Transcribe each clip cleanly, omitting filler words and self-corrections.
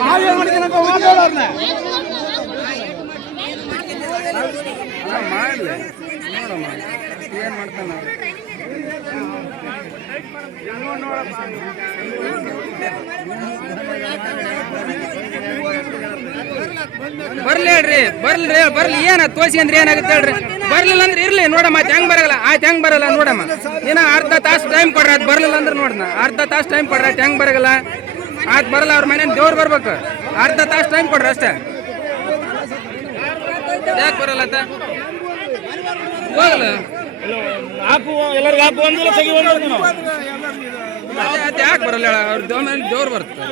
ಮಾಡಲಿ ನೋಡಮ್ಮ ಏನು ಮಾಡ್ತಾನೆ ಬರ್ಲಿ ಹೇಳ್ರಿ ಬರ್ಲಿ ಏನ ತೋಸಿ ಅಂದ್ರೆ ಏನಾಗುತ್ತೆ ಹೇಳ್ರಿ ಬರ್ಲಿಲ್ಲ ಅಂದ್ರೆ ಇರ್ಲಿ ನೋಡಮ್ಮ ಆಯ್ತು ಹೆಂಗ್ ಬರಲ್ಲ ಆಯ್ತು ಹೆಂಗ್ ಬರಲ್ಲ ನೋಡಮ್ಮ ಏನ ಅರ್ಧ ತಾಸು ಟೈಮ್ ಕೊಡ್ರಿ ಅದು ಬರ್ಲಿಲ್ಲ ಅಂದ್ರೆ ನೋಡಣ ಅರ್ಧ ತಾಸು ಟೈಮ್ ಕೊಡ್ರಿ ಆಯ್ತು ಹೆಂಗ್ ಬರಲ್ಲ ಆಯ್ತು ಬರಲ್ಲ ಅವ್ರ ಮನೇಲಿ ದೇವ್ರು ಬರ್ಬೇಕು ಅರ್ಧ ತಾಸು ಟೈಮ್ ಕೊಡ್ರಿ ಅಷ್ಟೇ ಯಾಕೆ ಬರಲ್ಲ ಹೋಗಲ್ಲ ಯಾಕೆ ಬರಲ್ಲ ಅವ್ರ ದೇವ್ರು ಬರುತ್ತೆ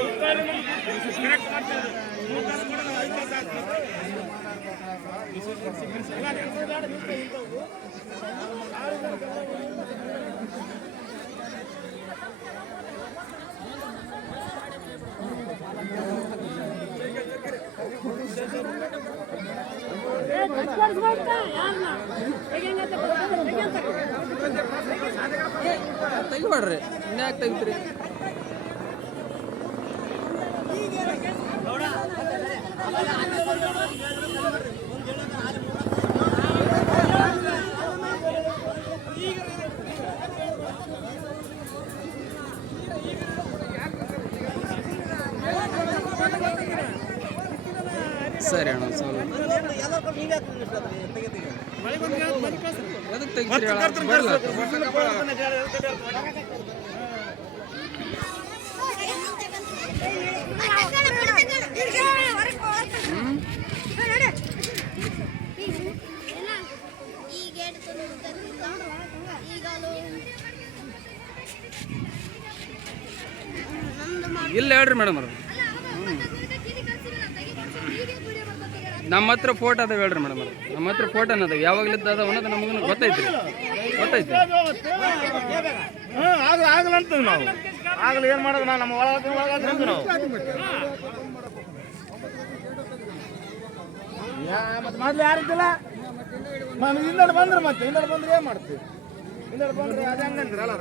ತೆಗಿಬೇಡ್ರಿ ಇನ್ಯಾಕೆ ತೆಗಿತೀರಿ ಸರಿ ಅಣ್ಣ ಅದಕ್ಕೆ ತೆಗಿತೀರಿ ಬರಲ್ಲ ಇಲ್ಲ ಹೇಳ್ರಿ ಮೇಡಮ್ ಅವ್ರು ನಮ್ಮ ಹತ್ರ ಫೋಟೋ ಅದಾವ ಹೇಳ್ರಿ ಮೇಡಮ್ ಅವ್ರು ನಮ್ಮ ಹತ್ರ ಫೋಟೋನ ಅದಾವ ಯಾವಾಗಲಿದ್ದ ಅದಾವ ಅನ್ನೋದು ನಮಗೂ ಗೊತ್ತೈತಿ ಆಗಲ್ಲ ಅಂತೀವಿ ನಾವು ಆಗಲ್ಲ ಏನು ಮಾಡೋದು ನಾವು ನಮ್ಮ ಒಳಗೆ ನಾವು ಮತ್ತೆ ಮೊದಲು ಯಾರಿದ್ದಿಲ್ಲ ಹಿಂದಡೆ ಬಂದ್ರೆ ಮತ್ತೆ ಹಿಂದಡೆ ಬಂದ್ರೆ ಏನು ಮಾಡ್ತೀವಿ ಹಿಂದಡೆ ಬಂದ್ರೆ ಅದೇ ಹಂಗಂದ್ರೆ ಅಲ್ಲ